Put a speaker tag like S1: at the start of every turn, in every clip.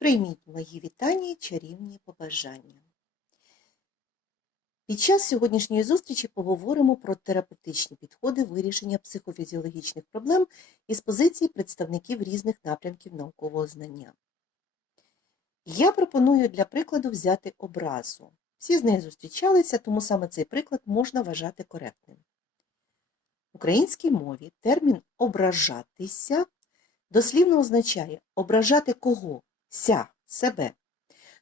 S1: Прийміть мої вітання і чарівні побажання. Під час сьогоднішньої зустрічі поговоримо про терапевтичні підходи вирішення психофізіологічних проблем із позиції представників різних напрямків наукового знання. Я пропоную для прикладу взяти образу. Всі з нею зустрічалися, тому саме цей приклад можна вважати коректним. В українській мові термін ображатися дослівно означає ображати кого? Ся, себе.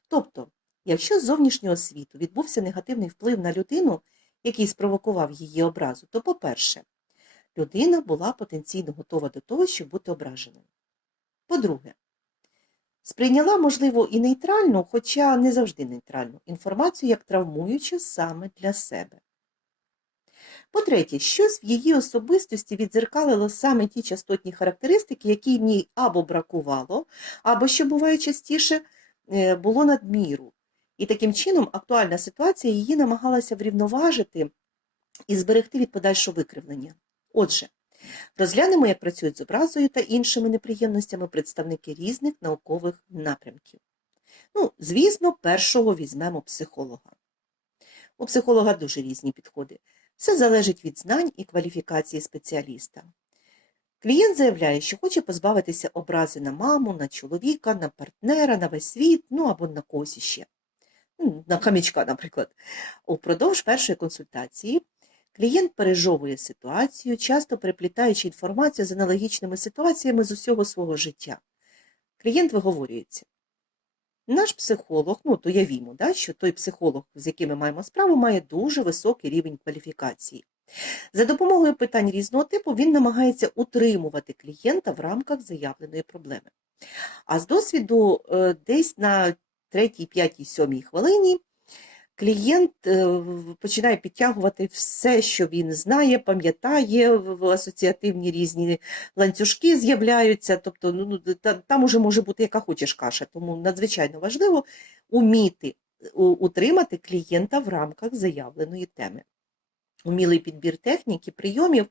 S1: Тобто, якщо з зовнішнього світу відбувся негативний вплив на людину, який спровокував її образу, то, по-перше, людина була потенційно готова до того, щоб бути ображеною. По-друге, сприйняла, можливо, і нейтральну, хоча не завжди нейтральну, інформацію як травмуючу саме для себе. По-третє, щось в її особистості відзеркалило саме ті частотні характеристики, які в ній або бракувало, або, що буває частіше, е, було надміру. І таким чином актуальна ситуація її намагалася врівноважити і зберегти від подальшого викривлення. Отже, розглянемо, як працюють з образою та іншими неприємностями представники різних наукових напрямків. Ну, звісно, першого візьмемо психолога. У психолога дуже різні підходи. Все залежить від знань і кваліфікації спеціаліста. Клієнт заявляє, що хоче позбавитися образи на маму, на чоловіка, на партнера, на весь світ, ну або на когось іще. Ну, На хамічка, наприклад. Упродовж першої консультації клієнт пережовує ситуацію, часто переплітаючи інформацію з аналогічними ситуаціями з усього свого життя. Клієнт виговорюється. Наш психолог, ну то явімо, да, що той психолог, з яким ми маємо справу, має дуже високий рівень кваліфікації. За допомогою питань різного типу він намагається утримувати клієнта в рамках заявленої проблеми. А з досвіду е, десь на 3, 5, 7 хвилині клієнт е, починає підтягувати все, що він знає, пам'ятає, в асоціативні різні ланцюжки з'являються, тобто ну, ну, там уже може бути яка хочеш каша, тому надзвичайно важливо уміти утримати клієнта в рамках заявленої теми. Умілий підбір техніки, прийомів,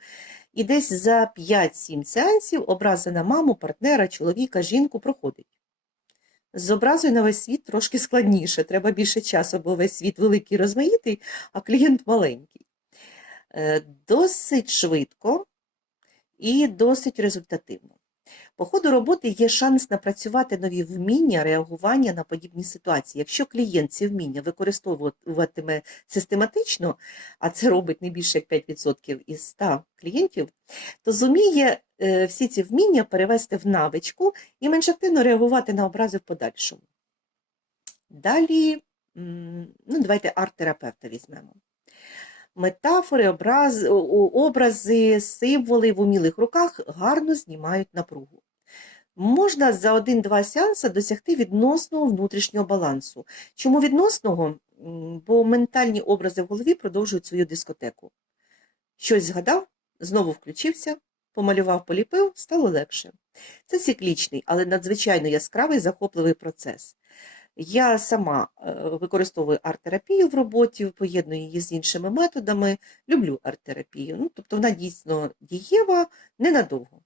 S1: і десь за 5-7 сеансів образа на маму, партнера, чоловіка, жінку проходить. З на весь світ трошки складніше, треба більше часу, бо весь світ великий розмаїтий, а клієнт маленький. Е, Досить швидко і досить результативно. По ходу роботи є шанс напрацювати нові вміння реагування на подібні ситуації. Якщо клієнт ці вміння використовуватиме систематично, а це робить не більше як 5% із 100 клієнтів, то зуміє е, всі ці вміння перевести в навичку і менш активно реагувати на образи в подальшому. Далі, ну, давайте арт-терапевта візьмемо. Метафори, образ, образи, символи в умілих руках гарно знімають напругу. Можна за один-два сеанси досягти відносного внутрішнього балансу. Чому відносного? Бо ментальні образи в голові продовжують свою дискотеку. Щось згадав, знову включився, помалював, поліпив, стало легше. Це циклічний, але надзвичайно яскравий захопливий процес. Я сама е, використовую арт-терапію в роботі, поєдную її з іншими методами. Люблю арт-терапію. Ну, тобто вона дійсно дієва ненадовго.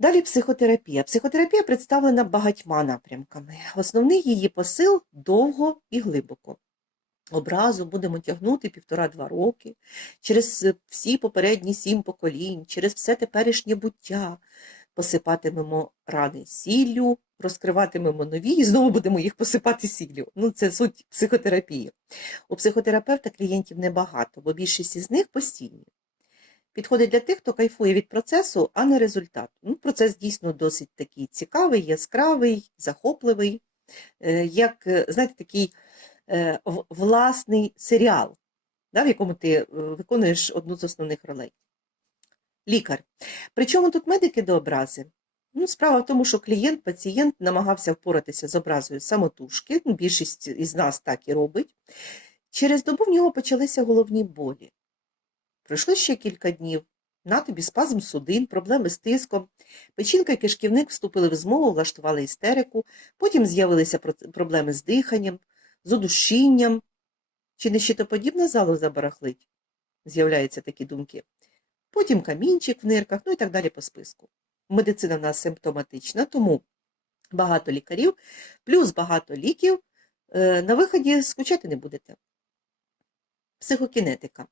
S1: Далі психотерапія. Психотерапія представлена багатьма напрямками. Основний її посил довго і глибоко. Образу будемо тягнути півтора-два роки, через е, всі попередні сім поколінь, через все теперішнє буття. Посипатимемо рани сіллю, розкриватимемо нові і знову будемо їх посипати сіллю. Ну, це суть психотерапії. У психотерапевта клієнтів небагато, бо більшість із них постійні. Підходить для тих, хто кайфує від процесу, а не результату. Ну, процес дійсно досить такий цікавий, яскравий, захопливий, е, як, е, знаєте, такий е, власний серіал, да, в якому ти виконуєш одну з основних ролей. Лікар. Причому тут медики до образи? Ну, справа в тому, що клієнт, пацієнт намагався впоратися з образою самотужки, ну, більшість із нас так і робить. Через добу в нього почалися головні болі. Пройшло ще кілька днів. На тобі спазм судин, проблеми з тиском. Печінка і кишківник вступили в змову, влаштували істерику, потім з'явилися проблеми з диханням, з удушінням. Чи не щитоподібна залу забарахлить? З'являються такі думки. Потім камінчик в нирках, ну і так далі по списку. Медицина в нас симптоматична, тому багато лікарів, плюс багато ліків. Е, На виході скучати не будете. Психокінетика.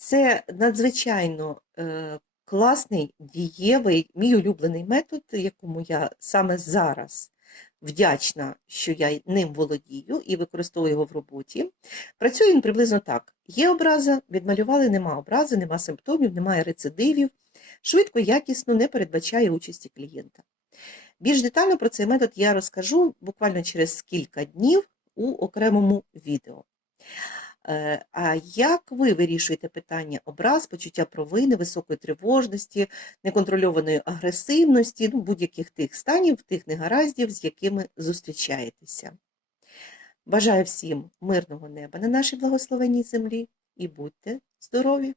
S1: Це надзвичайно е, класний, дієвий, мій улюблений метод, якому я саме зараз вдячна, що я ним володію і використовую його в роботі. Працює він приблизно так: є образа, відмалювали, нема образи, нема симптомів, немає рецидивів. Швидко, якісно не передбачає участі клієнта. Більш детально про цей метод я розкажу буквально через кілька днів у окремому відео. Е, А як ви вирішуєте питання образ, почуття провини, високої тривожності, неконтрольованої агресивності, ну, будь-яких тих станів, тих негараздів, з якими зустрічаєтеся? Бажаю всім мирного неба на нашій благословенній землі і будьте здорові!